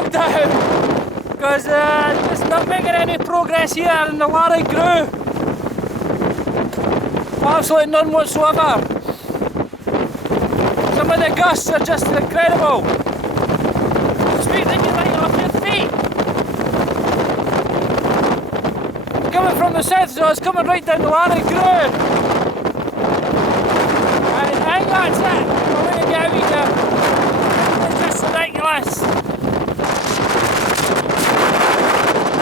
dog down because it's not making any progress here in the Lairig Ghru. Absolutely none whatsoever. Some of the gusts are just incredible. Sweep the right off your feet. Coming from the south, so it's coming right down the Lairig Ghru.